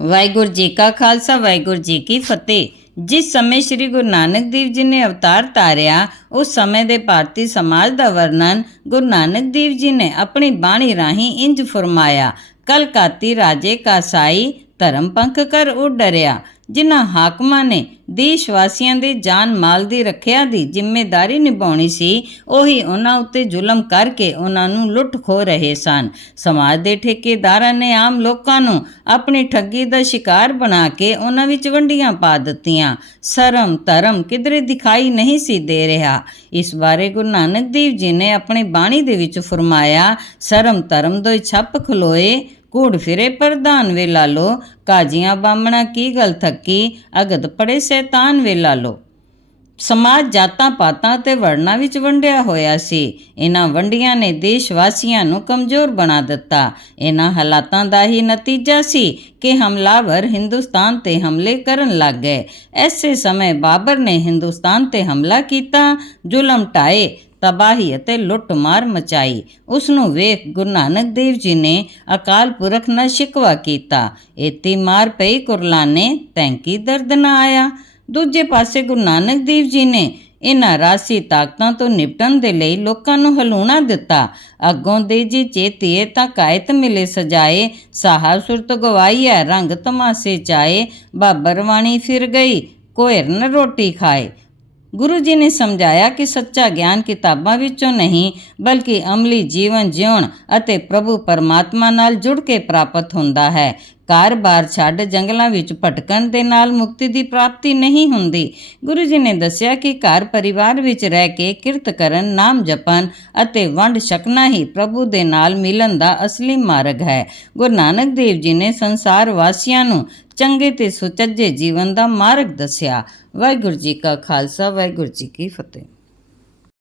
ਵਾਹਿਗੁਰੂ ਜੀ ਕਾ ਖਾਲਸਾ, ਵਾਹਿਗੁਰੂ ਜੀ ਕੀ ਫਤਿਹ। ਜਿਸ ਸਮੇਂ ਸ੍ਰੀ ਗੁਰੂ ਨਾਨਕ ਦੇਵ ਜੀ ਨੇ ਅਵਤਾਰ ਧਾਰਿਆ ਉਸ ਸਮੇਂ ਦੇ ਭਾਰਤੀ ਸਮਾਜ ਦਾ ਵਰਣਨ ਗੁਰੂ ਨਾਨਕ ਦੇਵ ਜੀ ਨੇ ਆਪਣੀ ਬਾਣੀ ਰਾਹੀਂ ਇੰਜ ਫਰਮਾਇਆ, ਕਲਕਾਤੀ ਰਾਜੇ ਕਾਸਾਈ ਧਰਮ ਪੰਖ ਕਰ ਉੱਡ ਡਰਿਆ। ਜਿਨ੍ਹਾਂ ਹਾਕਮਾਂ ਨੇ ਦੇਸ਼ ਵਾਸੀਆਂ ਦੇ ਜਾਨ ਮਾਲ ਦੀ ਰੱਖਿਆ ਦੀ ਜ਼ਿੰਮੇਵਾਰੀ ਨਿਭਾਉਣੀ ਸੀ, ਉਹੀ ਉਹਨਾਂ ਉੱਤੇ ਜ਼ੁਲਮ ਕਰਕੇ ਉਹਨਾਂ ਨੂੰ ਲੁੱਟ ਖੋ ਰਹੇ ਸਨ। ਸਮਾਜ ਦੇ ਠੇਕੇਦਾਰਾਂ ਨੇ ਆਮ ਲੋਕਾਂ ਨੂੰ ਆਪਣੀ ਠੱਗੀ ਦਾ ਸ਼ਿਕਾਰ ਬਣਾ ਕੇ ਉਹਨਾਂ ਵਿੱਚ ਵੰਡੀਆਂ ਪਾ ਦਿੱਤੀਆਂ। ਸ਼ਰਮ ਧਰਮ ਕਿਧਰੇ ਦਿਖਾਈ ਨਹੀਂ ਸੀ ਦੇ ਰਿਹਾ। ਇਸ ਬਾਰੇ ਗੁਰੂ ਨਾਨਕ ਦੇਵ ਜੀ ਨੇ ਆਪਣੀ ਬਾਣੀ ਦੇ ਵਿੱਚ ਫਰਮਾਇਆ, ਸ਼ਰਮ ਧਰਮ ਦੋਇ ਛੱਪ ਖਲੋਏ ਕੂੜ ਫਿਰੇ ਪ੍ਰਧਾਨ ਵੇ ਲਾਲੋ ਕਾਜੀਆਂ ਬਾਮਣਾ ਕੀ ਗਲ ਥੱਕੀ? ਅਗਤ ਪੜੇ ਸ਼ੈਤਾਨ ਵੇ ਲਾਲੋ ਸਮਾਜ ਜਾਤਾਂ ਪਾਤਾਂ ਤੇ ਵਰਨਾਂ ਵਿੱਚ ਵੰਡਿਆ ਹੋਇਆ ਸੀ। ਇਹਨਾਂ ਵੰਡੀਆਂ ਨੇ ਦੇਸ਼ ਵਾਸੀਆਂ ਨੂੰ ਕਮਜ਼ੋਰ ਬਣਾ ਦਿੱਤਾ। ਇਹਨਾਂ ਹਾਲਾਤਾਂ ਦਾ ਹੀ ਨਤੀਜਾ ਸੀ ਕਿ ਹਮਲਾਵਰ ਹਿੰਦੁਸਤਾਨ ਤੇ ਹਮਲੇ ਕਰਨ ਲੱਗ ਗਏ। ਐਸੇ ਸਮੇਂ ਬਾਬਰ ਨੇ ਹਿੰਦੁਸਤਾਨ ਤੇ ਹਮਲਾ ਕੀਤਾ। ਜ਼ੁਲਮ ਟਾਏ ਤਬਾਹੀ ਅਤੇ ਲੁੱਟਮਾਰ ਮਚਾਈ। ਉਸ ਨੂੰ ਵੇਖ ਗੁਰੂ ਨਾਨਕ ਦੇਵ ਜੀ ਨੇ ਅਕਾਲ ਪੁਰਖ ਨਾਲ ਸ਼ਿਕਵਾ ਕੀਤਾ। ਏਤੀ ਮਾਰ ਪਈ ਕੁਰਲਾਨੇ, ਤੈਂਕੀ ਦਰਦ ਨਾ ਆਇਆ। ਦੂਜੇ ਪਾਸੇ ਗੁਰੂ ਨਾਨਕ ਦੇਵ ਜੀ ਨੇ ਇਹਨਾਂ ਰਾਸੀ ਤਾਕਤਾਂ ਤੋਂ ਨਿਪਟਣ ਦੇ ਲਈ ਲੋਕਾਂ ਨੂੰ ਹਲੂਣਾ ਦਿੱਤਾ। ਅੱਗੋਂ ਦੇ ਜੀ ਚੇਤੀਏ ਤਾਂ ਕਾਇਤ ਮਿਲੇ ਸਜਾਏ। ਸਾਹਬ ਸੁਰਤ ਗਵਾਈ ਹੈ, ਰੰਗ ਤਮਾਸੇ ਚਾਏ। ਬਾਬਰਵਾਣੀ ਫਿਰ ਗਈ ਕੋਇਰ ਰੋਟੀ ਖਾਏ। ਗੁਰੂ ਜੀ ਨੇ ਸਮਝਾਇਆ ਕਿ ਸੱਚਾ ਗਿਆਨ ਕਿਤਾਬਾਂ ਵਿੱਚੋਂ ਨਹੀਂ, ਬਲਕਿ ਅਮਲੀ ਜੀਵਨ ਜਿਉਣ ਅਤੇ ਪ੍ਰਭੂ ਪਰਮਾਤਮਾ ਨਾਲ ਜੁੜ ਕੇ ਪ੍ਰਾਪਤ ਹੁੰਦਾ ਹੈ। ਘਰ-ਬਾਰ ਛੱਡ ਜੰਗਲਾਂ ਵਿੱਚ ਭਟਕਣ ਦੇ ਨਾਲ ਮੁਕਤੀ ਦੀ ਪ੍ਰਾਪਤੀ ਨਹੀਂ ਹੁੰਦੀ। ਗੁਰੂ ਜੀ ਨੇ ਦੱਸਿਆ ਕਿ ਘਰ ਪਰਿਵਾਰ ਵਿੱਚ ਰਹਿ ਕੇ ਕਿਰਤ ਕਰਨ, ਨਾਮ ਜਪਣ ਅਤੇ ਵੰਡ ਛਕਣਾ ਹੀ ਪ੍ਰਭੂ ਦੇ ਨਾਲ ਮਿਲਣ ਦਾ ਅਸਲੀ ਮਾਰਗ ਹੈ। ਗੁਰੂ ਨਾਨਕ ਦੇਵ ਜੀ ਨੇ ਸੰਸਾਰ ਵਾਸੀਆਂ ਨੂੰ ਚੰਗੇ ਤੇ ਸੁਚੱਜੇ ਜੀਵਨ ਦਾ ਮਾਰਗ ਦੱਸਿਆ। ਵਾਹਿਗੁਰੂ ਜੀ ਕਾ ਖਾਲਸਾ, ਵਾਹਿਗੁਰੂ ਜੀ ਕੀ ਫਤਿਹ।